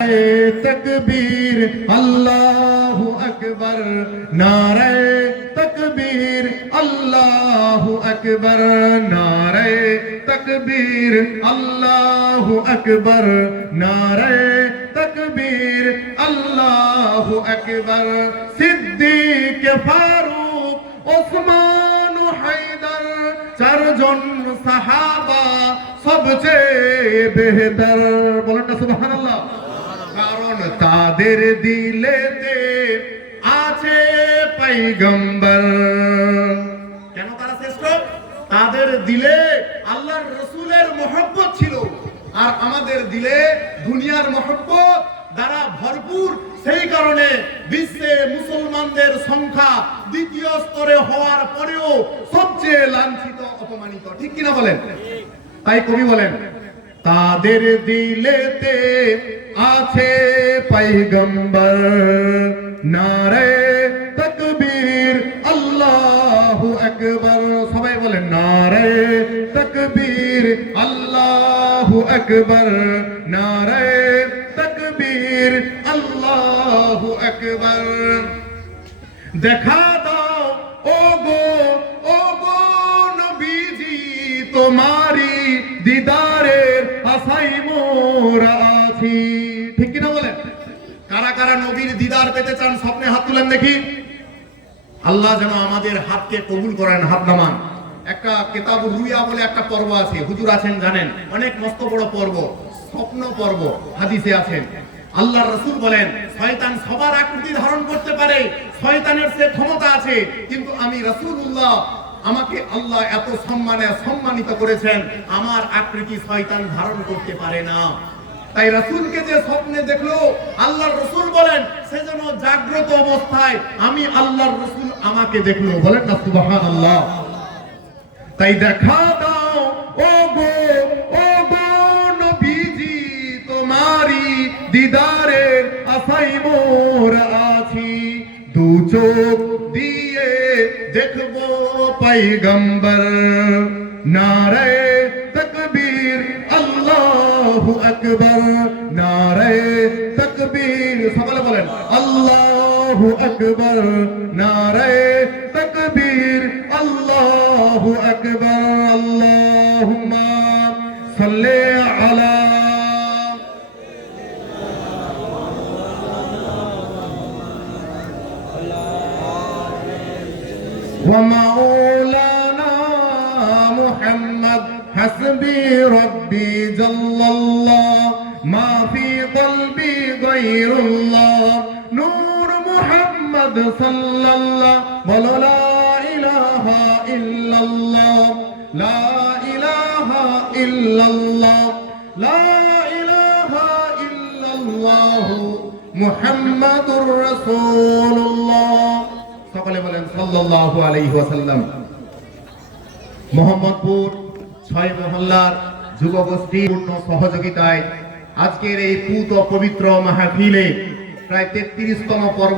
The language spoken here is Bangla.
तकबीर अल्लाहु अकबर, नारे तकबीर अल्लाहु अकबर, नारे तकबीर अल्लाहु अकबर, नारे तकबीर अल्लाहु अकबर। सिद्दीक फारूक उस्मान हैदर चारজন সাহাবা সবচেয়ে বেহতর। বলেন না সুবহানাল্লাহ। কারণ তাদের দিলেতে আছে পয়গম্বর। কেন তারা শ্রেষ্ঠ? তাদের দিলে আল্লাহর রাসূলের মহব্বত ছিল, আর আমাদের দিলে দুনিয়ার মহব্বত দ্বারা ভরপুর। সেই কারণে বিশ্বে মুসলমানদের সংখ্যা দ্বিতীয় স্তরে হওয়ার পরেও সবচেয়ে লাঞ্ছিত অপমানিত। ঠিক কিনা বলেন? তাই কবি বলেন তাদের দিলেতে আছে পয়গম্বর, নারে তকবীর আল্লাহু আকবার। সবাই বলেন নারে তকবীর আল্লাহু আকবার, নারে তকবীর আল্লাহু আকবার। দেখা দাও ওগো ওগো নবীজি, তোমারি দিদারের আশায় মোরা আছি। ঠিক কিনা বলেন? কারা কারা নবীর দিদার পেতে চান স্বপ্নে হাত তুলেন দেখি। আল্লাহ যেন আমাদের হাতকে কবুল করেন। হাত নামান। একটা কিতাবুর রুইয়া বলে একটা পর্ব আছে, হুজুর আছেন জানেন, অনেক মস্ত বড় পর্ব, স্বপ্ন পর্ব, হাদিসে আছেন। আল্লাহর রাসূল বলেন শয়তান সবার আকৃতি ধারণ করতে পারে, শয়তানের সে ক্ষমতা আছে, কিন্তু আমি রাসূলুল্লাহ, আমাকে আল্লাহ এত সম্মানে সম্মানিত করেছেন, আমার আকৃতি শয়তান ধারণ করতে পারে না। তাই রাসূলকে যে স্বপ্নে দেখলো আল্লাহর রাসূল বলেন সে যেন জাগ্রত অবস্থায় আমি আল্লাহর রাসূল আমাকে দেখলো। বলেন না সুবহানাল্লাহ। তাই দেখা দাও ওগো ওগো নবীজি, তোমারি দিদারের আশায় মোরা আছি। দু চোখ দিয়ে দেখবো পয়গম্বর, নারে তকবীর আল্লাহু আকবার, নারে তকবীর। সকলে বলেন আল্লাহু আকবার, নারে তকবীর আল্লাহু আকবার। আল্লাহুম্মা সাল্লি আলা ومولانا محمد حسبي ربي جل الله ما في قلبي غير الله نور محمد صلى الله ولا لا إله إلا الله لا إله إلا الله لا إله إلا الله محمد رسول الله। সকলে বলেন সাল্লাল্লাহু আলাইহি ওয়াসাল্লাম। মোহাম্মদপুর ৬ মহল্লার যুবগোষ্ঠীর পূর্ণ সহযোগিতায় আজকের এই পূত পবিত্র মাহফিলে প্রায় ৩৩তম পর্ব